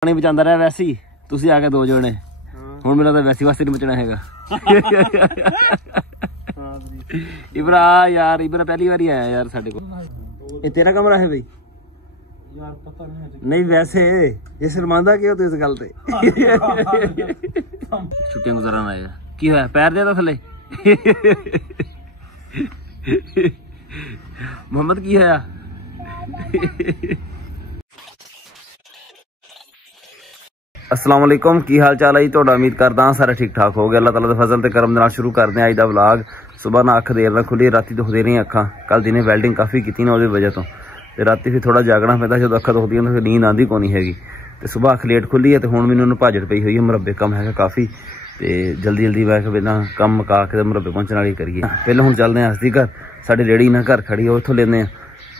पानी बचाता रहा वैसे ही तुसी आके दो जने हुण मेरा तो वैसे वास्ते नहीं बचना हैगा। इबरा यार इबरा पहली बार ही आया यार साडे को। ये तेरा कमरा है भाई? यार पता नहीं वैसे ये शर्मांदा क्यों तू इस गल ते? छुट्टियां गुजारन आए की होया पैर दे थले? मोहम्मद की होया? अस्सलाम वालेकुम की हाल चाल है जी? तुहाडा उम्मीद करदा हां सारे ठीक ठाक हो गए। अल्लाह ताला दे फजल ते करम दे नाल शुरू करदे अज दा व्लॉग। सुबह ना अख देर नाल खुली, राती दुखदी रही अखां। कल दिने वेल्डिंग काफ़ी की ना, उहदी वजह तो ते राती फिर थोड़ा जागना पैंदा। जो अखां दुखदियां तो फिर नींद आंदी कोनी हैगी। ते सुबह अख लेट खुली है तो हुण मैनूं भाजड़ पई हुई है। मुरब्बे कम हैगा काफ़ी ते जल्दी जल्दी मैं बिना कम मुका के मुरब्बे पहुंचने वाली करिए। पहले हुण चलदे आं हस्ती घर, साडी रेड़ी ना घर खड़ी है, उत्थों लैंदे आं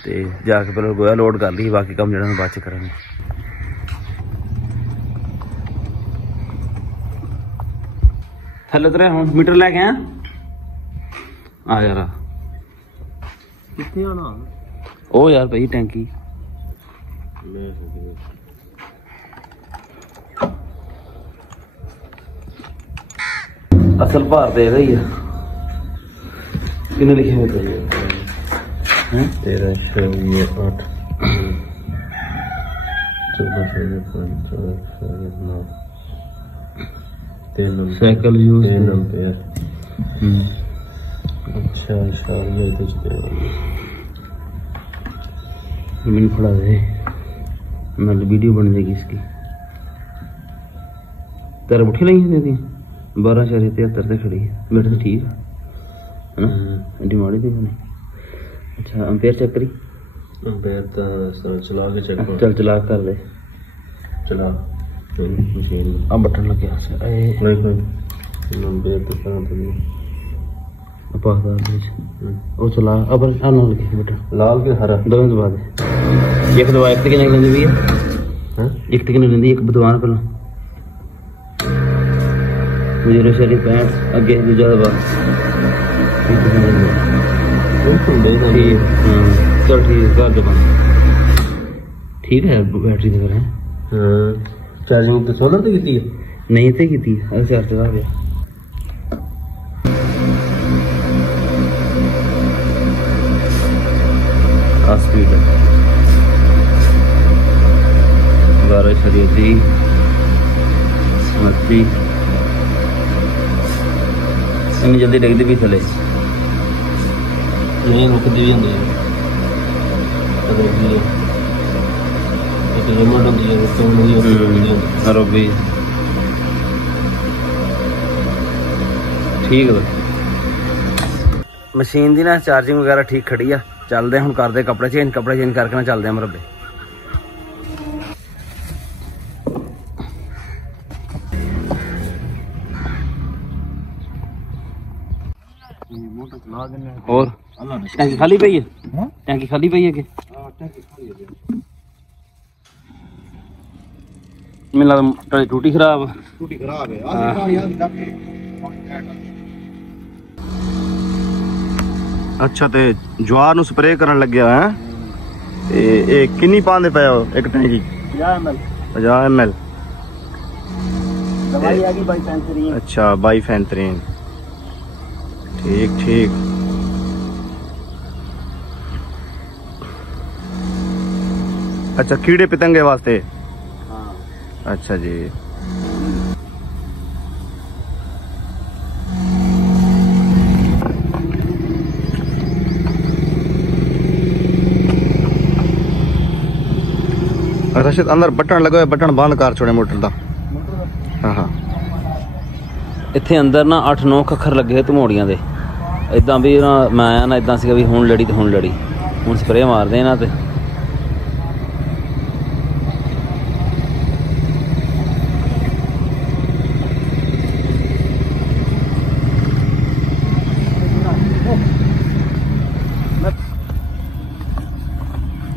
ते जाके पहले गोया लोड कर ली, बाकी कम जिहड़ा बाद च करांगे। थल्ले उतरे हुण मीटर लैके आ यार कित्थे आना ओ यार भाई टैंकी असल भार दे रही है किन्ने लिखे हुए हैं 13 साइकिल यूज अच्छा मैंने फड़ा दे नाल वीडियो बन जाएगी इसकी। तेरा बुठी नहीं है 12.73 से खड़ी है मेरे तो ठीक है ना एडी माड़ी थी मैंने। अच्छा अंपेयर चेक करी? अंपेयर तो चला के चेक चल चला कर दे चला अब बटन लग गया से वो चला अब लाल के बटन लाल के हरा दोनों दबा दे। एक दबा एक कितने लेंदी भी है एक कितने लेंदी एक दबा पहला मुझे 65 अगे दूजा दबा चल ठीक कर दबा ठीक है बैटरी दे रहे हैं। चार्जिंग तो सोलर ते कीती है नहीं ते कीती है चार्ज चला गया। आ स्पीड है 12.3 मस्ती इन्नी जल्दी डिगदी भी थले नहीं रुकती भी होंगी ठीक है मशीन दी ना चार्जिंग वगैरह ठीक खड़ी है। चलते हैं हुण करते कपड़े चेंज करके ना चलते हैं मुरब्बे। और टैंकी खाली पई है टैंकी खाली पई है कि मैनूं लगदा टूटी खराब है अच्छा ते ज्वार नूं स्प्रे करन लग्या है ए किन्नी पांदे पे हो एक टैंकी 50 ml दवाई आ गई बाइफेंथरीन। अच्छा बाइफेंथरीन ठीक ठीक। अच्छा कीड़े पतंगे वास्ते हाँ। अच्छा जी रशिद अंदर बटन लगे बटन बंद कर छोड़े मोटर का। हाँ हाँ इत्थे अंदर ना 8-9 खखर लगे धमोड़ियां दे इदा भी ना मैं आया ना इदा भी हुण लड़ी तो हुण लड़ी हुण स्प्रे मारदे ना ते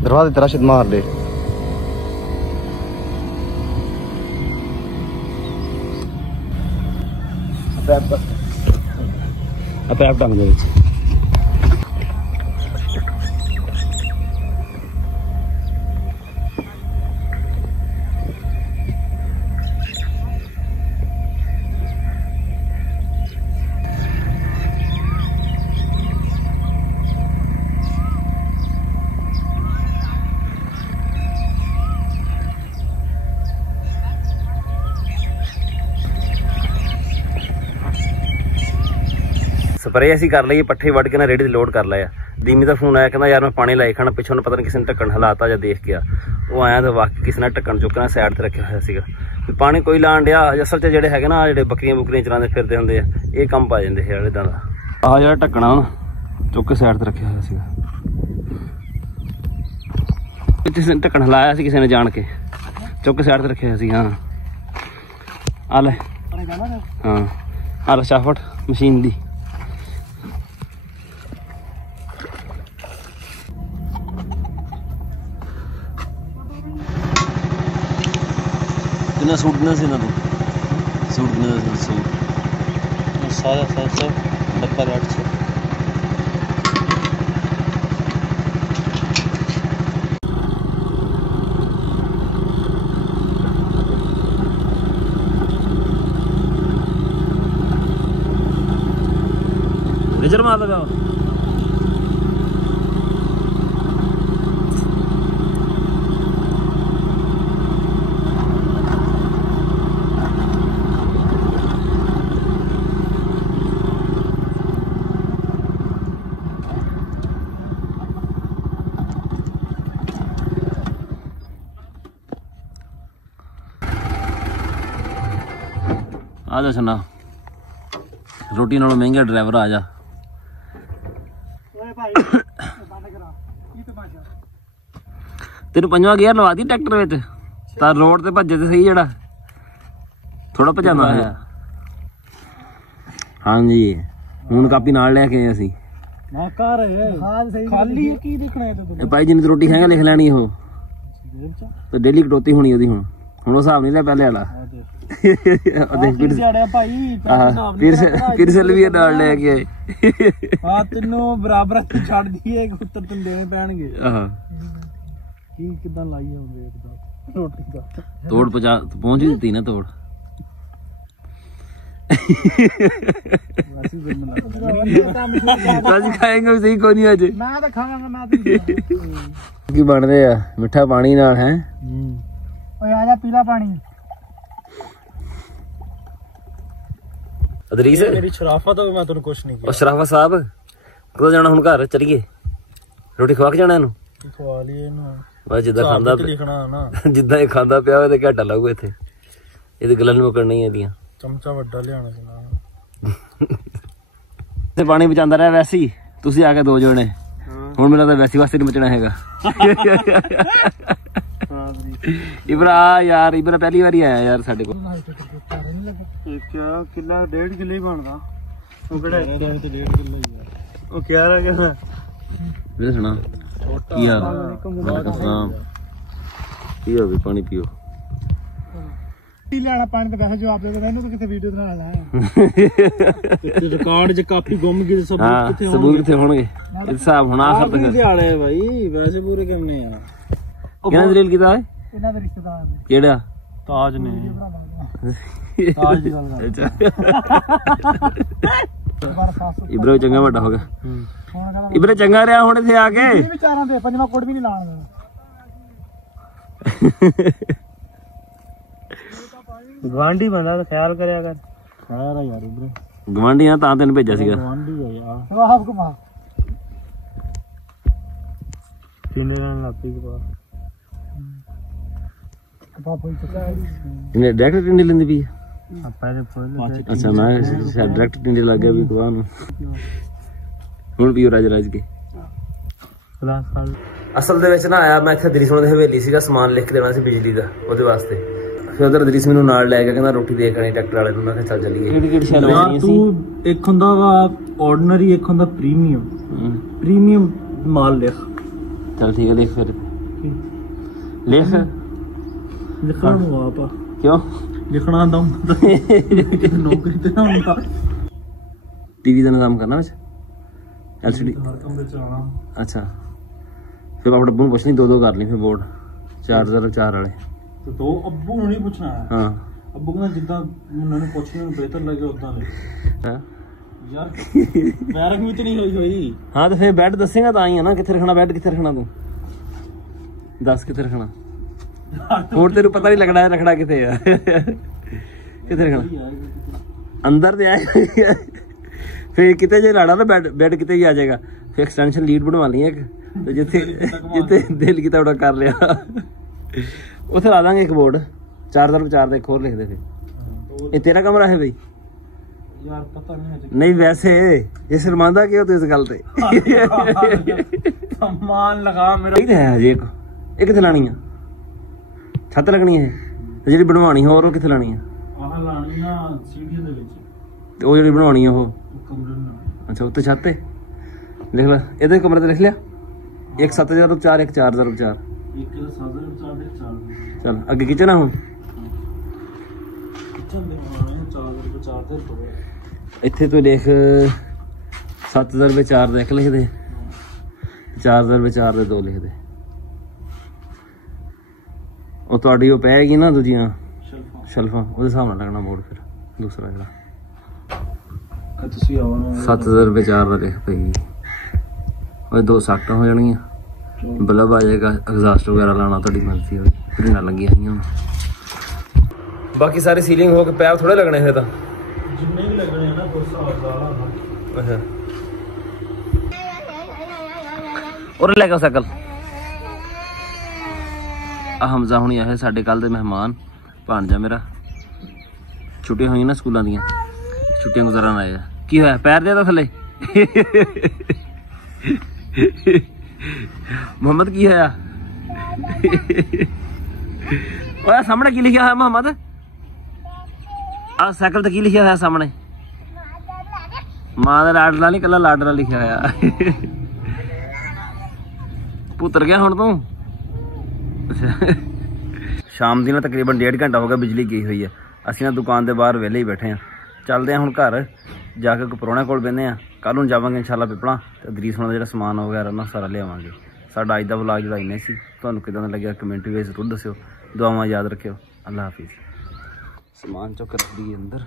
दरवाजे रशिद मार दे। पैप ढंग दे ਸਪਰੇ ਅਸੀਂ ਕਰ ਲਈ, ਪੱਠੇ ਵੱਢ ਕੇ ਨਾ ਰੇੜੀ ਤੇ ਲੋਡ ਕਰ ਲਿਆ। ਦੀਮੀ ਦਾ ਫੋਨ ਆਇਆ, ਕਹਿੰਦਾ ਯਾਰ ਮੈਂ ਪਾਣੀ ਲਾਈ ਖਾਣਾ, ਪਿੱਛੋਂ ਪਤਾ ਨਹੀਂ ਕਿਸੇ ਨੇ ਢੱਕਣ ਹਲਾਤਾ ਜਾਂ ਦੇਖ ਗਿਆ। ਉਹ ਆਇਆ ਤਾਂ ਵਾਕਈ ਕਿਸੇ ਨੇ ਢੱਕਣ ਚੁੱਕਣਾ ਸਾਈਡ ਤੇ ਰੱਖਿਆ ਹੋਇਆ ਸੀਗਾ। ਪਾਣੀ ਕੋਈ ਲਾਣ ਡਿਆ। ਅਸਲ 'ਚ ਜਿਹੜੇ ਹੈਗੇ ਨਾ ਜਿਹੜੇ ਬੱਕਰੀਆਂ ਬੁਕਰੀਆਂ ਚਲਾਉਂਦੇ ਫਿਰਦੇ ਹੁੰਦੇ ਆ, ਇਹ ਕੰਮ ਪਾ ਜਾਂਦੇ ਹੈ ਇੱਦਾਂ ਦਾ। ਆਹ ਜਿਹੜਾ ਢੱਕਣਾ ਚੁੱਕ ਕੇ ਸਾਈਡ ਤੇ ਰੱਖਿਆ ਹੋਇਆ ਸੀਗਾ, ਕਿਸੇ ਨੇ ਢੱਕਣ ਹਲਾਇਆ ਸੀ, ਕਿਸੇ ਨੇ ਜਾਣ ਕੇ ਚੁੱਕ ਕੇ ਸਾਈਡ ਤੇ ਰੱਖਿਆ ਹੋਇਆ ਸੀ। ਹਾਂ ਆ ਲੈ, ਹਾਂ ਆ ਲੈ ਸ਼ਾਫਟ ਮਸ਼ੀਨ ਦੀ। ਕਿੰਨਾ ਸੂਟ ਕਿੰਨਾ ਸੀ ਇਹਨਾਂ ਨੂੰ? ਸੂਟ ਕਿੰਨਾ ਸੀ? ਸੂਟ 750 ਡੱਬਾ 800। ਨਜ਼ਰ ਮਾਰਦਾ ਪਿਆ ਆ ਜਾ ਛੰਨਾ, ਰੋਟੀ ਨਾਲੋਂ ਮਹਿੰਗਾ ਡਰਾਈਵਰ ਆ ਜਾ। ਤੈਨੂੰ ਪੰਜਵਾਂ ਗੇਅਰ ਲਵਾ ਦੀ ਟਰੈਕਟਰ ਵਿੱਚ ਤਾਂ ਰੋਡ ਤੇ ਭੱਜੇ ਤੇ ਸਹੀ, ਜਿਹੜਾ ਥੋੜਾ ਭਜਾਉਂਦਾ ਹੋਇਆ। ਹਾਂਜੀ ਹੁਣ ਕਾਪੀ ਨਾਲ ਲੈ ਕੇ ਆਏ ਅਸੀਂ। ਭਾਈ ਜਿੰਨੀ ਰੋਟੀ ਖਾਏਗਾ ਲਿਖ ਲੈਣੀ ਉਹ, ਤੇ ਡੇਲੀ ਕਟੌਤੀ ਹੋਣੀ ਉਹਦੀ। ਹੁਣ ਉਹ ਹਿਸਾਬ ਨਹੀਂ ਲਿਆ ਪਹਿਲੇ ਵਾਲਾ। ਫਿਰ ਸਲਵੀਆ ਨਾਲ ਲੈ ਕੇ ਆਏ। ਹਾਂ ਤੈਨੂੰ ਬਰਾਬਰ ਛੱਡ ਦਈਏ, ਉੱਤਰ ਤੈਨੂੰ ਦੇਣੇ ਪੈਣਗੇ। ਕੀ ਕਿਦਾਂ ਲਾਈ ਹੋਵੇ ਇੱਕਦਮ ਰੋਟੀ ਦਾ ਤੋੜ ਪਹੁੰਚ ਹੀ ਦਿੱਤੀ ਨਾ ਤੋੜ। ਅੱਜ ਖਾਏਂਗੇ ਸਹੀ ਕੋਈ ਨਹੀਂ। ਅੱਜ ਮੈਂ ਤਾਂ ਖਾਵਾਂਗਾ। ਮੈਂ ਕੀ ਬਣ ਰਿਹਾ? ਮਿੱਠਾ ਪਾਣੀ ਨਾਲ ਹੈ। ਓਏ ਆ ਜਾ ਪੀਲਾ ਪਾਣੀ। ਅਦਰੀਸ ਮੇਰੀ ਸ਼ਰਾਫਤ ਹੋਵੇ, ਮੈਂ ਤੈਨੂੰ ਕੁਛ ਨਹੀਂ ਕਿਹਾ। ਉਹ ਸ਼ਰਾਫਤ ਸਾਹਿਬ ਕਦੋਂ ਜਾਣਾ? ਹੁਣ ਘਰ ਚਲੀਏ, ਰੋਟੀ ਖਵਾ ਕੇ ਜਾਣਾ ਇਹਨੂੰ। ਖਵਾ ਲਈਏ ਇਹਨੂੰ ਬਸ ਜਿੱਦਾਂ ਖਾਂਦਾ ਲਿਖਣਾ ਨਾ, ਜਿੱਦਾਂ ਇਹ ਖਾਂਦਾ ਪਿਆ ਹੋਵੇ ਤੇ ਘਾਟਾ ਲਾਊਗਾ ਇੱਥੇ। ਇਹਦੇ ਗੱਲਾਂ ਨੂੰ ਮੁਕਰਨੀ ਇਹਦੀਆਂ। ਚਮਚਾ ਵੱਡਾ ਲਿਆਣਾ ਸੀ ਨਾ। ਤੇ ਪਾਣੀ ਬਚਾਉਂਦਾ ਰਿਹਾ ਵੈਸੇ ਹੀ। ਤੁਸੀਂ ਆ ਕੇ 2 ਜਣੇ, ਹੁਣ ਮੇਰਾ ਤਾਂ ਵੈਸੇ ਵਾਸਤੇ ਨਹੀਂ ਬਚਣਾ ਹੈਗਾ। ਇਬਰਾ ਯਾਰ, ਇਬਰਾ ਪਹਿਲੀ ਵਾਰੀ ਆਇਆ ਯਾਰ ਸਾਡੇ ਕੋਲ। ਕਿੱਲਾ 1.5 ਕਿੱਲੇ ਹੀ ਬਣਦਾ। ਉਹ ਕਿਹੜਾ 1.5 ਕਿੱਲੇ ਹੀ ਆ। ਉਹ ਕਿਆ ਰਹਿ ਗਿਆ? ਵੀਰੇ ਸੁਣਾ ਕੀ ਹਾਲ? ਪੀਓ ਵੀ ਪਾਣੀ ਪੀਓ। ਕੀ ਲੈਣਾ ਪਾਣੀ ਤਾਂ ਵੈਸੇ ਜਵਾਬ ਦੇ ਦਿੰਦਾ। ਇਹਨੂੰ ਤਾਂ ਕਿੱਥੇ ਵੀਡੀਓ ਬਣਾ ਲਾਇਆ ਰਿਕਾਰਡ 'ਚ ਕਾਪੀ ਗੁੰਮ ਗਈ। ਸਬੂਤ ਕਿੱਥੇ ਹੋਣਗੇ? ਹਿਸਾਬ ਹੁਣ ਆਖਰ ਤੱਕ ਦਿਹਾੜੇ ਭਾਈ ਵੈਸੇ ਪੂਰੇ ਕਰਨੇ ਆ। ਕਿਹਨਾਂ ਦਲੀਲ ਕੀਤਾ? ਇਹਨਾਂ ਦੇ ਰਿਸ਼ਤੇਦਾਰ ਨੇ। ਕਿਹੜਾ? ਤਾਜ ਨੇ। ਤਾਜ ਦੀ ਗੱਲ ਕਰ। ਇਬਰਾ ਚੰਗਾ ਵੱਡਾ ਹੋ ਗਿਆ। ਇਬਰਾ ਚੰਗਾ ਰਿਹਾ ਹੁਣ ਇੱਥੇ ਆ ਕੇ। ਵਿਚਾਰਾਂ ਦੇ ਪੰਜਵਾਂ ਕੋਟ ਵੀ ਨਹੀਂ ਲਾਣ ਦੇਣਾ। ਗਵਾਂਢੀ ਬੰਦਾ ਤਾਂ ਖਿਆਲ ਕਰਿਆ ਕਰ। ਖੈਰ ਆ ਯਾਰ ਇਬਰਾ। ਗਵਾਂਢੀ ਆ ਤਾਂ ਤੈਨੂੰ ਭੇਜਿਆ ਸੀਗਾ। ਗਵਾਂਢੀ ਆ ਯਾਰ। ਵਾਹ ਕਮਾ ਪੀਣੇ ਨਾਲ ਲੱਪੀ ਕਪਾ। ਇਹਨੇ ਡਾਇਰੈਕਟ ਟਿੰਡੀ ਲੈਂਦੀ ਪਈ। ਅੱਛਾ ਮੈਂ ਡਾਇਰੈਕਟ ਟਿੰਡੀ ਲੱਗ ਗਿਆ ਵੀ ਗਵਾਹ ਨੂੰ। ਹੁਣ ਪੀਓ ਰਾਜ ਕੇ। ਅਸਲ ਦੇ ਵਿੱਚ ਨਾ ਆਇਆ ਮੈਂ ਇੱਥੇ ਦਰੀਸ ਦੀ ਹਵੇਲੀ ਸੀਗਾ, ਸਮਾਨ ਲਿਖ ਕੇ ਦੇਣਾ ਸੀ ਬਿਜਲੀ ਦਾ, ਉਹਦੇ ਵਾਸਤੇ। ਫਿਰ ਉਧਰ ਦਰੀਸ ਮੈਨੂੰ ਨਾਲ ਲੈ ਗਿਆ, ਕਹਿੰਦਾ ਰੋਟੀ ਦੇਖ ਆਣੀ ਟਰੈਕਟਰ ਵਾਲੇ ਨੂੰ। ਮੈਂ ਕਿਹਾ ਚੱਲ ਚੱਲੀਏ। ਤੂੰ ਇੱਕ ਹੁੰਦਾ ਵਾ ਆਰਡੀਨਰੀ, ਇੱਕ ਹੁੰਦਾ ਪ੍ਰੀਮੀਅਮ। ਪ੍ਰੀਮੀਅਮ ਮਾਲ ਲਿਖ। ਚੱਲ ਠੀਕ ਹੈ ਲਿਖ ਫਿਰ। ਲਿਖ ਲਿਖਣਾ ਨੂੰ ਆਪ ਕਿਉਂ ਲਿਖਣਾ ਆਉਂਦਾ ਹੁੰਦਾ? ਨੌਕਰੀ ਤੇ ਨਾ ਹੁੰਦਾ। ਟੀਵੀ ਦਾ ਨਿਜ਼ਾਮ ਕਰਨਾ ਵਿੱਚ LCD। ਅੱਛਾ ਫਿਰ ਆਪਣੇ ਅੱਬੂ ਨੂੰ ਪੁੱਛਣੀ 2-2 ਕਰ ਲਈ ਫਿਰ ਬੋਰਡ 4 ਵਾਲੇ। ਤੇ 2 ਅੱਬੂ ਨੂੰ ਨਹੀਂ ਪੁੱਛਣਾ। ਹਾਂ ਅੱਬੂ ਕਹਿੰਦਾ ਜਿੱਦਾਂ ਉਹਨਾਂ ਨੂੰ ਪੁੱਛਣੇ ਨੂੰ ਬਿਹਤਰ ਲੱਗੇ ਉਦਾਂ ਲੈ ਯਾਰ। ਵੈਰਕ ਵੀ ਤੇ ਨਹੀਂ ਹੋਈ। ਹਾਂ ਤੇ ਫਿਰ ਬੈੱਡ ਦੱਸੇਗਾ ਤਾਂ ਹੀ ਆ ਨਾ, ਕਿੱਥੇ ਰੱਖਣਾ ਬੈੱਡ, ਕਿੱਥੇ ਰੱਖਣਾ ਤੂੰ ਦੱਸ, ਕਿੱਥੇ ਰੱਖਣਾ? ਹੁਣ ਤੈਨੂੰ ਪਤਾ ਨਹੀਂ ਲੱਗਣਾ ਰੱਖਣਾ ਕਿੱਥੇ ਆ। ਕਿੱਥੇ ਰੱਖਣਾ? ਅੰਦਰ ਤੇ ਆਇਆ फिर किते जे लाना ना बैड किते ही आ जाएगा, फिर एक्सटेंशन लीड बनवा ली एक, तो जिथे दिल किता उड़ा कर लिया उथे ला देंगे एक बोर्ड 4x4 दे, खोल लिख दे। फिर ये तेरा कमरा है भाई? यार पता नहीं वैसे ये शर्मांदा क्यों तू इस गल ते? सामान लगा मेरा है हजे एक किथे लानी है? छत लगनी है ਜਿਹੜੀ ਬਣਵਾਣੀ ਹੋਰ, ਉਹ ਕਿੱਥੇ ਲਾਣੀ ਹੈ? ਆਹ ਲਾਣੀ ਨਾ ਸੀੜੀਆਂ ਦੇ ਵਿੱਚ, ਤੇ ਉਹ ਜਿਹੜੀ ਬਣਵਾਣੀ ਉਹ ਕਮਰੇ ਨਾਲ। ਅੱਛਾ ਉੱਤੇ ਛੱਤ ਤੇ ਲਿਖ ਲੈ, ਇਹਦੇ ਕਮਰੇ ਤੇ ਲਿਖ ਲਿਆ, ਇੱਕ 7004 ਇੱਕ 4004। ਇੱਕ 7004 ਦੇ 4 ਚੱਲ ਅੱਗੇ ਕਿਚਨ ਆ ਹੁਣ, ਕਿਚਨ ਦੇ ਬਣਾਉਣੇ 4004 ਦੇ ਤੋਂ ਇੱਥੇ ਤੂੰ ਲਿਖ 7004 ਦਾ ਇੱਕ ਲਿਖ ਦੇ, 4004 ਦੇ 2 ਲਿਖ ਦੇ। ਉਹ ਤੁਹਾਡੀ ਉਹ ਪੈਗੀ ਨਾ ਦੂਜੀਆਂ ਸ਼ਲਫਾਂ, ਉਹਦੇ ਹਿਸਾਬ ਨਾਲ ਲੱਗਣਾ ਬੋਰਡ। ਫਿਰ ਦੂਸਰਾ ਜਿਹੜਾ ਤੁਸੀਂ ਆਉਣਾ 7004 ਦਾ ਲਿਖ ਪਈ, ਉਹ 2 ਸੈਕਟਾਂ ਹੋ ਜਾਣਗੀਆਂ, ਬਲਬ ਆ ਜਾਏਗਾ, ਐਗਜ਼ਾਸਟ ਵਗੈਰਾ ਲਾਉਣਾ ਤੁਹਾਡੀ ਮਰਜ਼ੀ ਹੋਵੇ, ਫਿਰ ਨਾ ਲੱਗੀਆਂ ਹੋਈਆਂ। ਬਾਕੀ ਸਾਰੇ ਸੀਲਿੰਗ ਹੋ ਕੇ ਪੈਪ ਥੋੜੇ ਲੱਗਣੇ ਹੋਏ ਤਾਂ ਜਿੰਨੇ ਵੀ ਲੱਗਣੇ ਆ ਨਾ 200 ਅੱਛਾ। और ਲੈ ਕੇ ਸਾਈਕਲ ਆ ਹਮਜ਼ਾ ਹੁਣੀ ਆਏ ਸਾਡੇ ਕੱਲ ਦੇ ਮਹਿਮਾਨ, ਭਾਣਜਾ ਮੇਰਾ, ਛੁੱਟੀਆਂ ਹੋਈਆਂ ਨਾ ਸਕੂਲਾਂ ਦੀਆਂ, ਛੁੱਟੀਆਂ ਗੁਜ਼ਾਰਨ ਆਏ ਆ। ਕੀ ਹੋਇਆ ਪੈਰ ਦੇ ਤਾਂ ਥੱਲੇ? ਮੁਹੰਮਦ ਕੀ ਹੋਇਆ? ਓਏ ਸਾਹਮਣੇ ਕੀ ਲਿਖਿਆ ਹੋਇਆ ਮੁਹੰਮਦ? ਆ ਸਾਈਕਲ ਤੇ ਕੀ ਲਿਖਿਆ ਹੋਇਆ ਸਾਹਮਣੇ? ਮਾਂ ਦਾ ਲਾਡਲਾ ਨਹੀਂ, ਕੱਲਾ ਲਾਡਲਾ ਲਿਖਿਆ ਹੋਇਆ। ਪੁੱਤਰ ਗਿਆ ਹੁਣ ਤੂੰ? ਸ਼ਾਮ ਦੀ ਨਾ ਤਕਰੀਬਨ 1.5 ਘੰਟਾ ਹੋ ਗਿਆ ਬਿਜਲੀ ਗਈ ਹੋਈ ਹੈ। ਅਸੀਂ ਨਾ ਦੁਕਾਨ ਦੇ ਬਾਹਰ ਵਿਹਲੇ ਹੀ ਬੈਠੇ ਹਾਂ। ਚੱਲਦੇ ਹਾਂ ਹੁਣ ਘਰ ਜਾ ਕੇ ਕੋਈ ਪ੍ਰਾਹੁਣੇ ਕੋਲ ਬਹਿੰਦੇ ਹਾਂ। ਕੱਲ੍ਹ ਨੂੰ ਜਾਵਾਂਗੇ ਇਨਸ਼ਾਅੱਲਾ ਪਿਪਲਾਂ, ਤੇ ਗਰੀਸ ਹੋਣਾ ਦਾ ਜਿਹੜਾ ਸਮਾਨ ਵਗੈਰਾ ਨਾ ਸਾਰਾ ਲਿਆਵਾਂਗੇ। ਸਾਡਾ ਅੱਜ ਦਾ ਵਲੌਗ ਜਿਹੜਾ ਇੰਨੇ ਸੀ, ਤੁਹਾਨੂੰ ਕਿੱਦਾਂ ਦਾ ਲੱਗਿਆ ਕਮੈਂਟ ਵਿੱਚ ਜ਼ਰੂਰ ਦੱਸਿਓ। ਦੁਆਵਾਂ ਯਾਦ ਰੱਖਿਓ। ਅੱਲਾ ਹਾਫਿਜ਼। ਸਮਾਨ ਚੁੱਕ ਰੱਖ ਦਈਏ ਅੰਦਰ।